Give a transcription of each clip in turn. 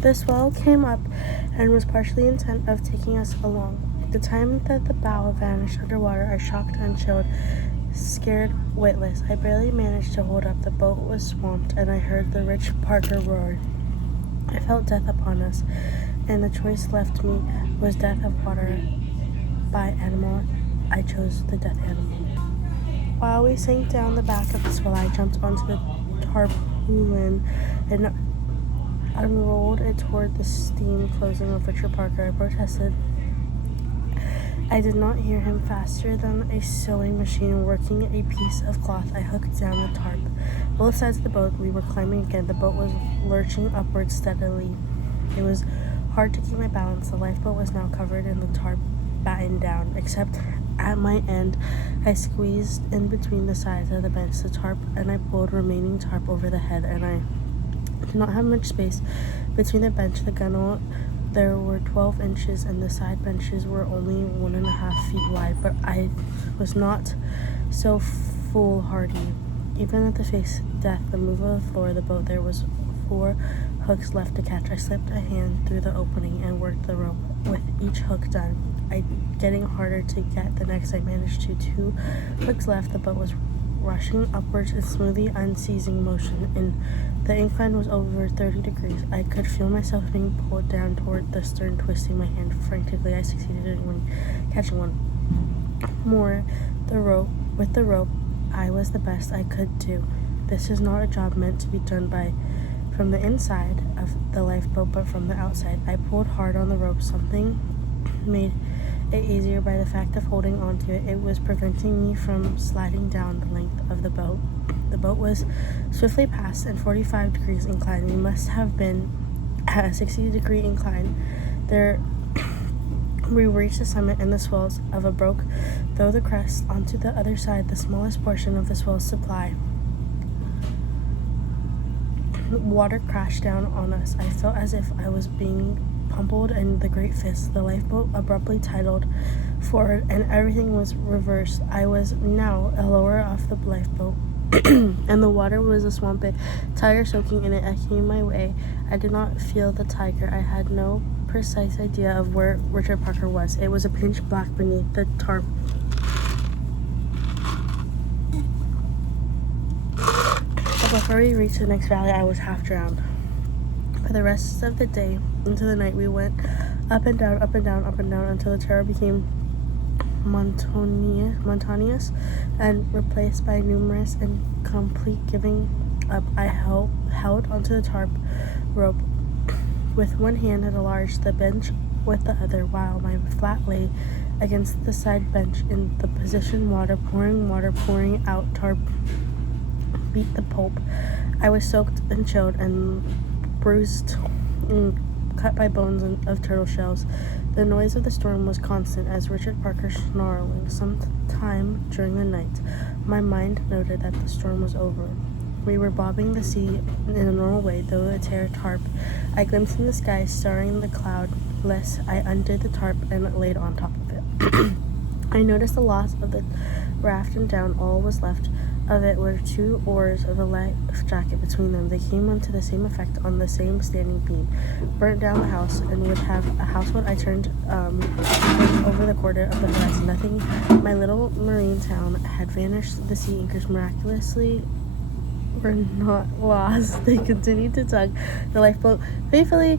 The swell came up and was partially intent of taking us along. The time that the bow vanished underwater, I shocked and chilled, scared witless. I barely managed to hold up. The boat was swamped, and I heard the Richard Parker roar. I felt death upon us, and the choice left me was death of water by animal. I chose the death animal. While we sank down the back of the swell, I jumped onto the tarpaulin and unrolled it toward the steam closing of Richard Parker. I protested. I did not hear him. Faster than a sewing machine working a piece of cloth, I hooked down the tarp. Both sides of the boat, we were climbing again. The boat was lurching upward steadily. It was hard to keep my balance. The lifeboat was now covered and the tarp battened down, except at my end. I squeezed in between the sides of the bench, the tarp, and I pulled remaining tarp over the head, and I did not have much space between the bench. The gunwale, there were 12 inches, and the side benches were only 1.5 feet wide, but I was not so foolhardy. Even at the face death, the move of the floor of the boat, there was 4 hooks left to catch. I slipped a hand through the opening and worked the rope. With each hook done, getting harder to get, the next I managed to 2 hooks left. The boat was rushing upwards in smoothly unceasing motion, and the incline was over 30 degrees. I could feel myself being pulled down toward the stern, twisting my hand frantically. I succeeded in catching one more. With the rope, I was the best I could do. This is not a job meant to be done from the inside of the lifeboat, but from the outside. I pulled hard on the rope. Something made it easier by the fact of holding onto it. It was preventing me from sliding down the length of the boat. The boat was swiftly past and 45 degrees incline. We must have been at a 60-degree incline. There we reached the summit, and the swells of a broke through the crest onto the other side, the smallest portion of the swell's supply. Water crashed down on us. I felt as if I was being pummeled in the great fist. The lifeboat abruptly tidled forward, and everything was reversed. I was now lower off the lifeboat, and the water was a swamp, a tiger soaking in it. I came my way. I did not feel the tiger. I had no precise idea of where Richard Parker was. It was a pinch black beneath the tarp. But before we reached the next valley, I was half drowned. For the rest of the day into the night, we went up and down, up and down, up and down, until the terror became monotonous and replaced by numerous and complete giving up. I held onto the tarp rope with one hand at a large, the bench with the other, while my flat lay against the side bench in the position. Water pouring out. Tarp beat the pulp. I was soaked and chilled and bruised and cut by bones of turtle shells. The noise of the storm was constant, as Richard Parker snarling sometime during the night. My mind noted that the storm was over. We were bobbing the sea in a normal way, though the tear tarp. I glimpsed in the sky, starring the cloud less. I undid the tarp and laid on top of it. I noticed the loss of the raft, and down all was left of it were 2 oars of a life jacket between them. They came unto the same effect on the same standing beam. Burnt down the house, and would have a houseboat. I turned over the quarter of the horizon. Nothing. My little marine town had vanished. The sea anchors miraculously were not lost. They continued to tug the lifeboat faithfully,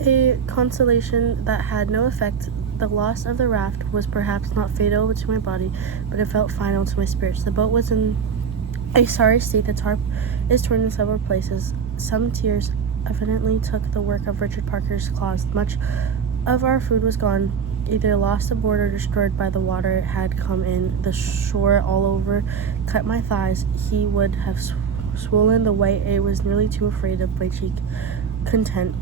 a consolation that had no effect. The loss of the raft was perhaps not fatal to my body, but it felt final to my spirits. The boat was in a sorry state. The tarp is torn in several places. Some tears evidently took the work of Richard Parker's claws. Much of our food was gone, either lost aboard or destroyed by the water. It had come in. The shore all over cut my thighs. He would have swollen the white. I was nearly too afraid of my cheek. Content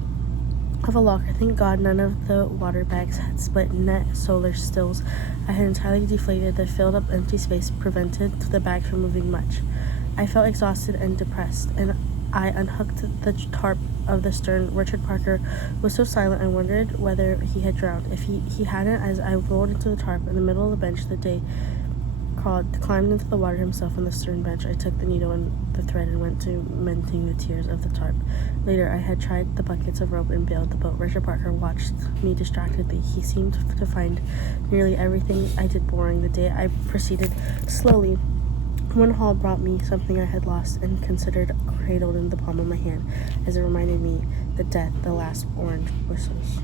of a locker. Thank God none of the water bags had split. Net solar stills I had entirely deflated. The filled up empty space prevented the bags from moving much. I felt exhausted and depressed, and I unhooked the tarp of the stern. Richard Parker was so silent, I wondered whether he had drowned. If he hadn't, as I rolled into the tarp in the middle of the bench, the day climbed into the water himself on the stern bench. I took the needle and the thread and went to mending the tiers of the tarp. Later, I had tried the buckets of rope and bailed the boat. Richard Parker watched me distractedly. He seemed to find nearly everything I did boring. The day I proceeded slowly. One haul brought me something I had lost and considered cradled in the palm of my hand, as it reminded me the last orange whistles.